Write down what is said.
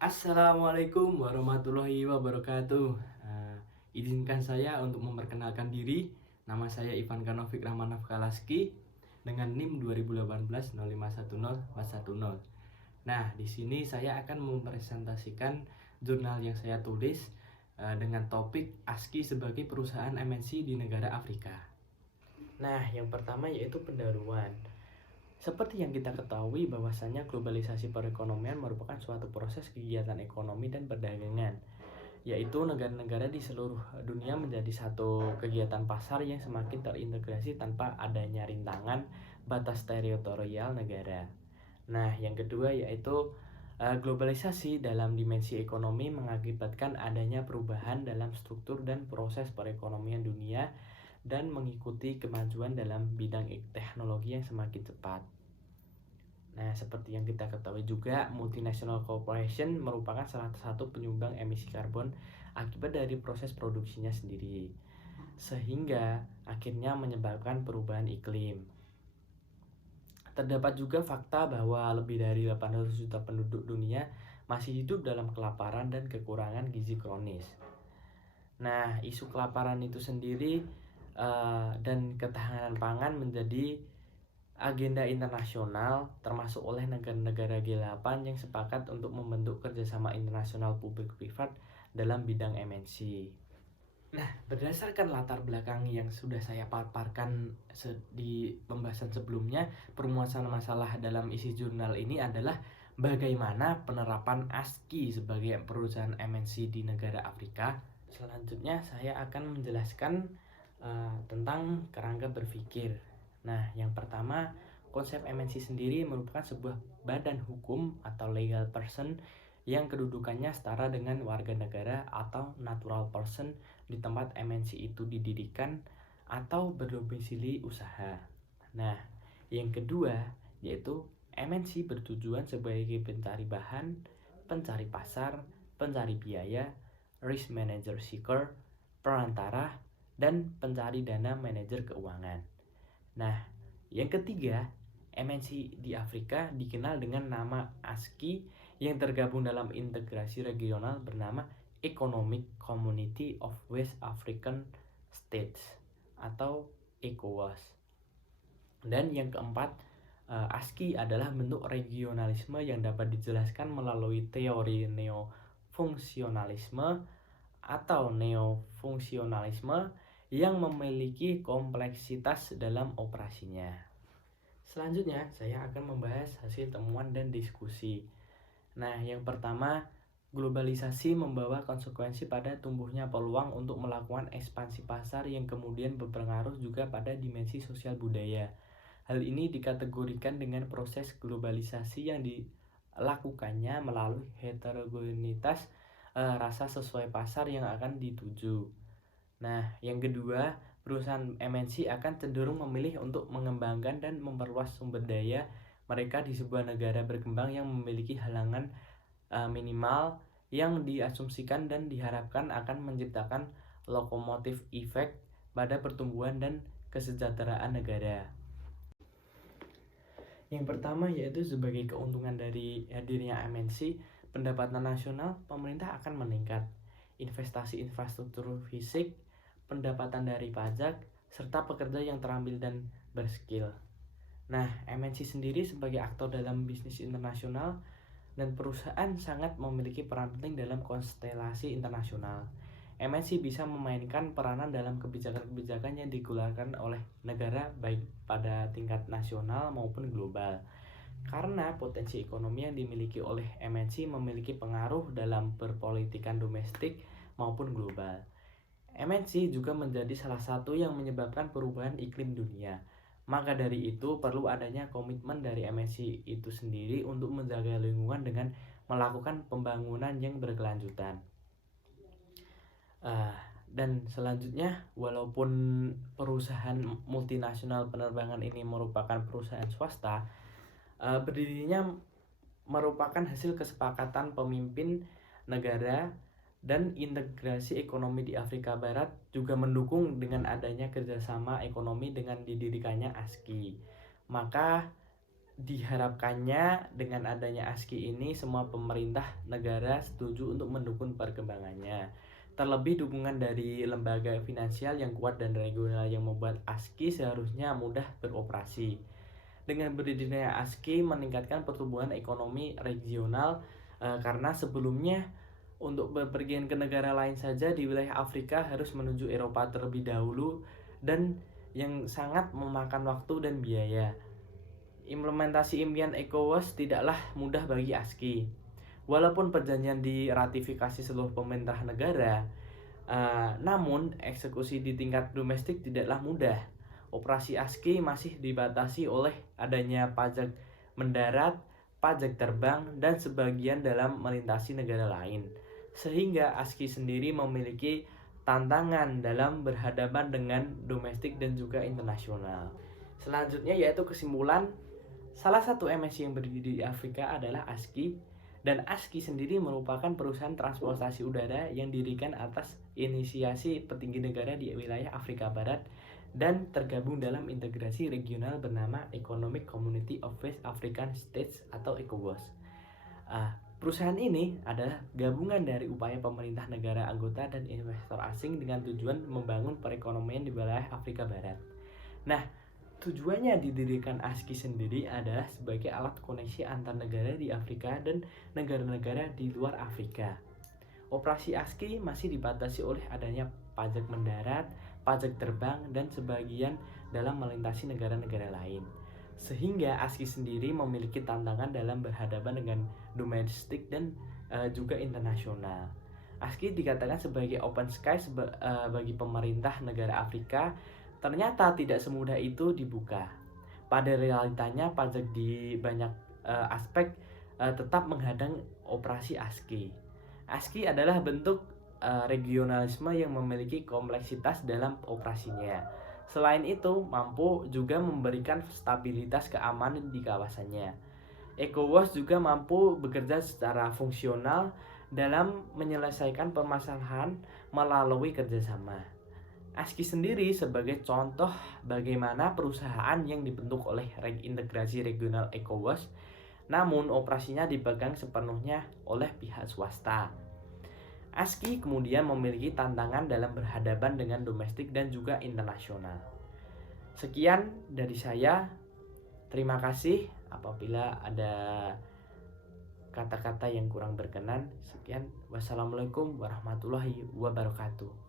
Assalamualaikum warahmatullahi wabarakatuh. Izinkan saya untuk memperkenalkan diri. Nama saya Ivan Kanovik Rahmanov Kalaski dengan NIM 2018-0510-410. Nah, di sini saya akan mempresentasikan jurnal yang saya tulis dengan topik ASKI sebagai perusahaan MNC di negara Afrika. Nah, yang pertama yaitu pendahuluan. Seperti yang kita ketahui bahwasannya globalisasi perekonomian merupakan suatu proses kegiatan ekonomi dan perdagangan, yaitu negara-negara di seluruh dunia menjadi satu kegiatan pasar yang semakin terintegrasi tanpa adanya rintangan batas teritorial negara. Nah, yang kedua yaitu globalisasi dalam dimensi ekonomi mengakibatkan adanya perubahan dalam struktur dan proses perekonomian dunia dan mengikuti kemajuan dalam bidang teknologi yang semakin cepat. Nah, seperti yang kita ketahui juga, multinational corporation merupakan salah satu penyumbang emisi karbon akibat dari proses produksinya sendiri, sehingga akhirnya menyebabkan perubahan iklim. Terdapat juga fakta bahwa lebih dari 800 juta penduduk dunia masih hidup dalam kelaparan dan kekurangan gizi kronis. Nah, isu kelaparan itu sendiri dan ketahanan pangan menjadi agenda internasional termasuk oleh negara-negara G8 yang sepakat untuk membentuk kerjasama internasional publik-privat dalam bidang MNC. Nah, berdasarkan latar belakang yang sudah saya paparkan di pembahasan sebelumnya, perumusan masalah dalam isi jurnal ini adalah bagaimana penerapan ASKI sebagai perusahaan MNC di negara Afrika. Selanjutnya saya akan menjelaskan tentang kerangka berpikir. Nah, yang pertama, konsep MNC sendiri merupakan sebuah badan hukum atau legal person yang kedudukannya setara dengan warga negara atau natural person di tempat MNC itu didirikan atau berdomisili usaha. Nah, yang kedua yaitu MNC bertujuan sebagai pencari bahan, pencari pasar, pencari biaya, risk manager seeker, perantara, dan pencari dana manajer keuangan. Nah, yang ketiga, MNC di Afrika dikenal dengan nama ASKI yang tergabung dalam integrasi regional bernama Economic Community of West African States atau ECOWAS. Dan yang keempat, ASKI adalah bentuk regionalisme yang dapat dijelaskan melalui teori neofungsionalisme atau neofungsionalisme yang memiliki kompleksitas dalam operasinya. Selanjutnya, saya akan membahas hasil temuan dan diskusi. Nah, yang pertama, globalisasi membawa konsekuensi pada tumbuhnya peluang untuk melakukan ekspansi pasar yang kemudian berpengaruh juga pada dimensi sosial budaya. Hal ini dikategorikan dengan proses globalisasi yang dilakukannya melalui heterogenitas rasa sesuai pasar yang akan dituju. Nah, yang kedua, perusahaan MNC akan cenderung memilih untuk mengembangkan dan memperluas sumber daya mereka di sebuah negara berkembang yang memiliki halangan minimal yang diasumsikan dan diharapkan akan menciptakan lokomotif efek pada pertumbuhan dan kesejahteraan negara. Yang pertama yaitu sebagai keuntungan dari hadirnya MNC, pendapatan nasional pemerintah akan meningkat, investasi infrastruktur fisik, pendapatan dari pajak, serta pekerja yang terampil dan berskill. Nah, MNC sendiri sebagai aktor dalam bisnis internasional dan perusahaan sangat memiliki peran penting dalam konstelasi internasional. MNC bisa memainkan peranan dalam kebijakan-kebijakan yang dikeluarkan oleh negara baik pada tingkat nasional maupun global. Karena potensi ekonomi yang dimiliki oleh MNC memiliki pengaruh dalam perpolitikan domestik maupun global. MNC juga menjadi salah satu yang menyebabkan perubahan iklim dunia. Maka dari itu perlu adanya komitmen dari MNC itu sendiri untuk menjaga lingkungan dengan melakukan pembangunan yang berkelanjutan. Dan selanjutnya, walaupun perusahaan multinasional penerbangan ini merupakan perusahaan swasta, berdirinya merupakan hasil kesepakatan pemimpin negara dan integrasi ekonomi di Afrika Barat juga mendukung dengan adanya kerjasama ekonomi dengan didirikannya ASKI. Maka Diharapkannya dengan adanya ASKI ini semua pemerintah negara setuju untuk mendukung perkembangannya. Terlebih dukungan dari lembaga finansial yang kuat dan regional yang membuat ASKI seharusnya mudah beroperasi. Dengan berdirinya ASKI meningkatkan pertumbuhan ekonomi regional karena sebelumnya untuk bepergian ke negara lain saja di wilayah Afrika harus menuju Eropa terlebih dahulu dan yang sangat memakan waktu dan biaya. Implementasi impian ECOWAS tidaklah mudah bagi ASKI. Walaupun perjanjian diratifikasi seluruh pemerintah negara, namun eksekusi di tingkat domestik tidaklah mudah. Operasi ASKI masih dibatasi oleh adanya pajak mendarat, pajak terbang, dan sebagian dalam melintasi negara lain. Sehingga ASKI sendiri memiliki tantangan dalam berhadapan dengan domestik dan juga internasional. Selanjutnya yaitu kesimpulan, salah satu MNC yang berdiri di Afrika adalah ASKI, dan ASKI sendiri merupakan perusahaan transportasi udara yang didirikan atas inisiasi petinggi negara di wilayah Afrika Barat dan tergabung dalam integrasi regional bernama Economic Community of West African States atau ECOWAS. Perusahaan ini adalah gabungan dari upaya pemerintah negara anggota dan investor asing dengan tujuan membangun perekonomian di wilayah Afrika Barat. Nah, tujuannya didirikan ASKI sendiri adalah sebagai alat koneksi antar negara di Afrika dan negara-negara di luar Afrika. Operasi ASKI masih dibatasi oleh adanya pajak mendarat, pajak terbang, dan sebagian dalam melintasi negara-negara lain. Sehingga ASKI sendiri memiliki tantangan dalam berhadapan dengan domestik dan juga internasional. ASKI dikatakan sebagai open sky bagi pemerintah negara Afrika. Ternyata tidak semudah itu dibuka. Pada realitanya pajak di banyak aspek tetap menghadang operasi ASKI. ASKI adalah bentuk regionalisme yang memiliki kompleksitas dalam operasinya. Selain itu, mampu juga memberikan stabilitas keamanan di kawasannya. ECOWAS juga mampu bekerja secara fungsional dalam menyelesaikan permasalahan melalui kerjasama. ASKI sendiri sebagai contoh bagaimana perusahaan yang dibentuk oleh integrasi regional ECOWAS, namun operasinya dipegang sepenuhnya oleh pihak swasta. ASKI kemudian memiliki tantangan dalam berhadapan dengan domestik dan juga internasional. Sekian dari saya. Terima kasih. Apabila ada kata-kata yang kurang berkenan, sekian. Wassalamualaikum warahmatullahi wabarakatuh.